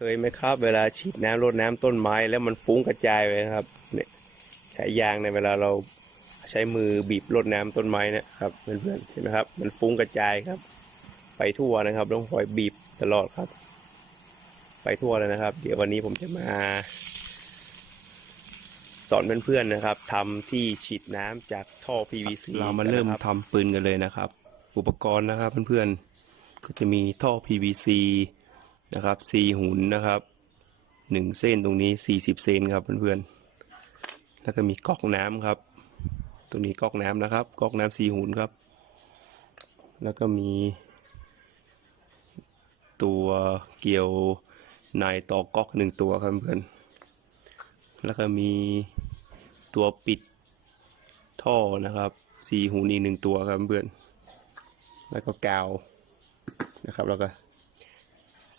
เคยไหมครับ เวลาฉีดน้ำรดน้ำต้นไม้แล้วมันฟุ้งกระจายไปนะครับ เนี่ยสายยางเนี่ยเวลาเราใช้มือบีบรดน้ำต้นไม้เนะครับเพื่อนๆเห็นไหมครับ มันฟุ้งกระจายครับ ไปทั่วนะครับต้องคอยบีบตลอดครับ ไปทั่วเลยนะครับ เดี๋ยววันนี้ผมจะมา สอนเพื่อนๆนะครับทำที่ฉีดน้ำจากท่อ PVC เรามาเริ่มทำปืนกันเลยนะครับ อุปกรณ์นะครับเพื่อนๆก็จะมีท่อ PVC นะครับ4หุนนะครับหนึ่งเส้นตรงนี้40เซนครับเพื่อนๆ แล้วก็มีก๊อกน้ำครับ ตรงนี้ก๊อกน้ำนะครับก๊อกน้ำ4หุนครับ แล้วก็มี ตัวเกี่ยวนายต่อก๊อกหนึ่งตัวครับเพื่อนแล้วก็มีตัวปิดท่อนะครับสี่หูนีหนึ่งตัวครับเพื่อนแล้วก็กาวนะครับแล้วก็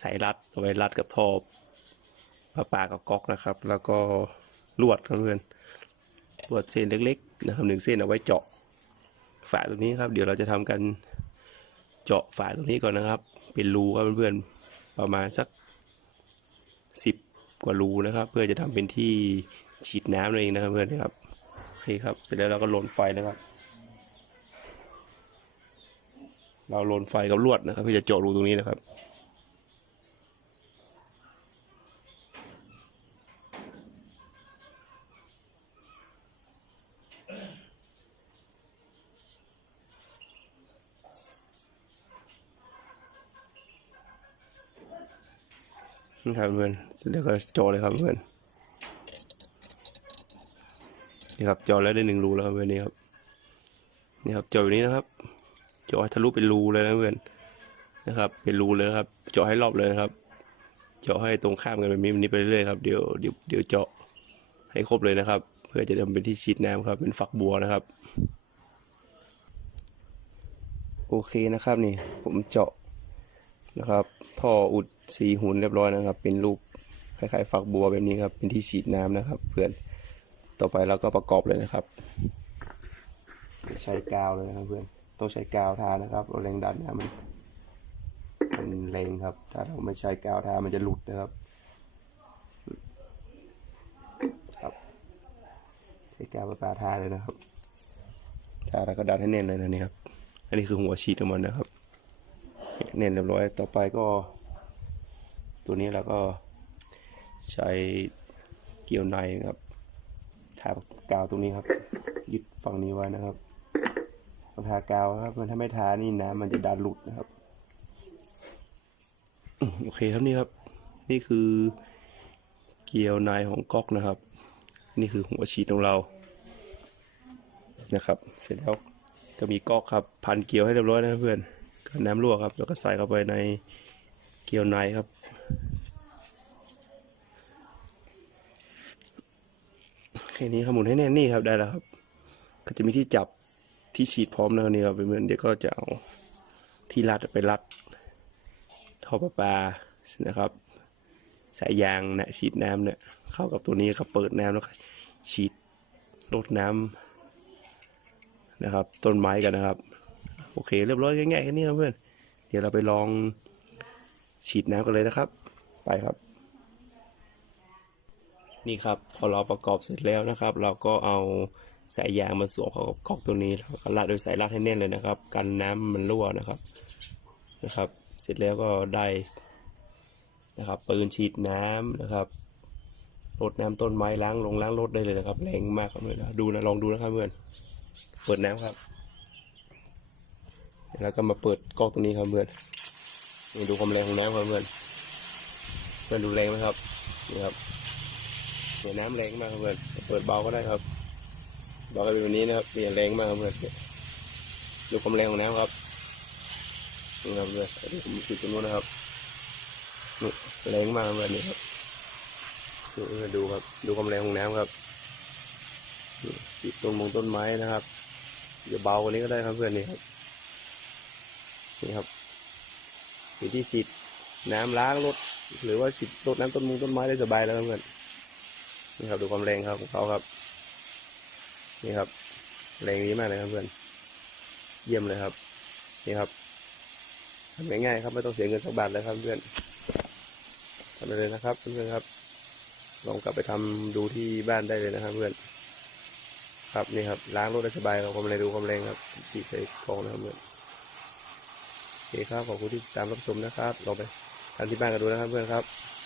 สายรัดเอาไว้รัดกับท่อปลาปากับก๊อกนะครับ แล้วก็ลวดครับเพื่อนลวดเส้นเล็กๆนะครับหนึ่งเส้นเอาไว้เจาะฝาตรงนี้ครับ เดี๋ยวเราจะทำกันเจาะฝาตรงนี้ก่อนนะครับ เป็นรูครับเพื่อนๆประมาณสักสิบกว่ารูนะครับ เพื่อจะทำเป็นที่ฉีดน้ำนั่นเองนะครับเพื่อนนะครับโอเคครับ เสร็จแล้วเราก็โลนไฟนะครับ เราโลนไฟกับลวดนะครับเพื่อจะเจาะรูตรงนี้นะครับ นี่ครับเพื่อนเสร็จแล้วก็เจาะเลยครับเพื่อนนี่ครับเจาะแล้วได้หนึ่งรูแล้วครับเพื่อนนี่ครับนี่ครับเจาะแบบนี้นะครับเจาะให้ทะลุเป็นรูเลยนะเพื่อนนะครับ เป็นรูเลยครับเจาะให้รอบเลยครับเจาะให้ตรงข้ามกันแบบนี้นี้ไปเรื่อยๆครับเดี๋ยวเดี๋ยวเดี๋ยวเจาะให้ครบเลยนะครับ เพื่อจะทำเป็นที่ฉีดน้ำครับ เป็นฝักบัวนะครับ โอเคนะครับนี่ผมเจาะ นะครับ ท่ออุดสีหุ่นเรียบร้อยนะครับ เป็นรูปคล้ายๆฝักบัวแบบนี้ครับ เป็นที่ฉีดน้ำนะครับ เพื่อนต่อไปเราก็ประกอบเลยนะครับ ใช้กาวเลยนะครับเพื่อนต้องใช้กาวทานะครับเราแรงดันนะมันมันแรงครับ ถ้าเราไม่ใช้กาวทามันจะหลุดนะครับครับใช้กาวประปาทาเลยนะครับทาแล้วก็ดันให้แน่นเลยนะนี่ครับ อันนี้คือหัวฉีดของมันนะครับ เน่นเรียบร้อย ต่อไปก็ ตัวนี้เราก็ใช้เกี่ยวในครับทากาวตรงนี้ครับ ยึดฝั่งนี้ไว้นะครับต้องทากาวครับ มันถ้าไม่ทานี่น้ำมันจะดันหลุดนะครับ โอเคครับนี่ครับ นี่คือเกี่ยวในของก๊อกนะครับ นี่คือหัวฉีดของเรา นะครับ เสร็จแล้วก็มีก๊อกครับ พันเกี่ยวให้เรียบร้อยนะเพื่อน กันน้ำรั่วครับ แล้วก็ใส่เข้าไปในเกลียวในครับ แค่นี้ครับหมุนให้แน่นนี่ครับได้แล้วครับ ก็จะมีที่จับที่ฉีดพร้อมนะครับนี่ครับเพื่อนเดี๋ยวก็จะเอาที่รัดไปรัดท่อประปานะครับสายยางนะฉีดน้ำเนี่ยเข้ากับตัวนี้ครับเปิดน้ำแล้วก็ฉีดรดน้ำนะครับ ต้นไม้กันนะครับ อเค เรียบร้อยง่ายๆแค่นี้ครับเพื่อน เดี๋ยวเราไปลองฉีดน้ำกันเลยนะครับ ไปครับ นี่ครับ พอเราประกอบเสร็จแล้วนะครับ เราก็เอาสายยางมาสวมเข้ากับกอกตัวนี้แล้วก็รัดโดยสายรัดให้แน่นเลยนะครับ กันน้ำมันรั่วนะครับนะครับ เสร็จแล้วก็ได้นะครับปืนฉีดน้ำนะครับรดน้ำต้นไม้ล้างลงล้างรถได้เลยนะครับแรงมากครับเพื่อนดูนะลองดูนะครับเพื่อนเปิดน้ำครับ แล้วก็มาเปิดก๊อกตรงนี้ครับเพื่อนนี่ดูความแรงของน้ำครับเพื่อนเพื่อนดูแรงไหมครับนี่ครับเปิดน้ำแรงมากครับเพื่อนเปิดเบาก็ได้ครับเบาก็เป็นแบบนี้นะครับนี่แรงมากครับเพื่อนดูความแรงของน้ำครับนี่ครับเพื่อนอันนี้ผมจุดตรงนู้นนะครับนี่แรงมากครับเพื่อนนี่ครับนี่ดูครับ ดูความแรงของน้ำครับติดต้นมงต้นไม้นะครับอย่าเบากว่านี้ก็ได้ครับเพื่อนนี่ครับ นี่ครับอยู่ที่ฉีดน้ำล้างรถหรือว่าฉีดรดน้ำต้นมุงต้นไม้ได้สบายแล้วเพื่อนนี่ครับดูความแรงครับของเขาครับ นี่ครับ แรงดีมากเลยครับเพื่อนเยี่ยมเลยครับ นี่ครับทำง่ายๆครับไม่ต้องเสียเงินสักบาทเลยครับเพื่อนทำเลยนะครับเพื่อนครับลองกลับไปทำดูที่บ้านได้เลยนะครับ เพื่อน ครับนี่ครับล้างรถได้สบายครับความแรงดูความแรงครับที่ใส่กองนะครับเพื่อน เคครับขอบคุณที่ติดตามรับชมนะครับลองไปทำที่บ้านกันดูนะครับเพื่อนครับ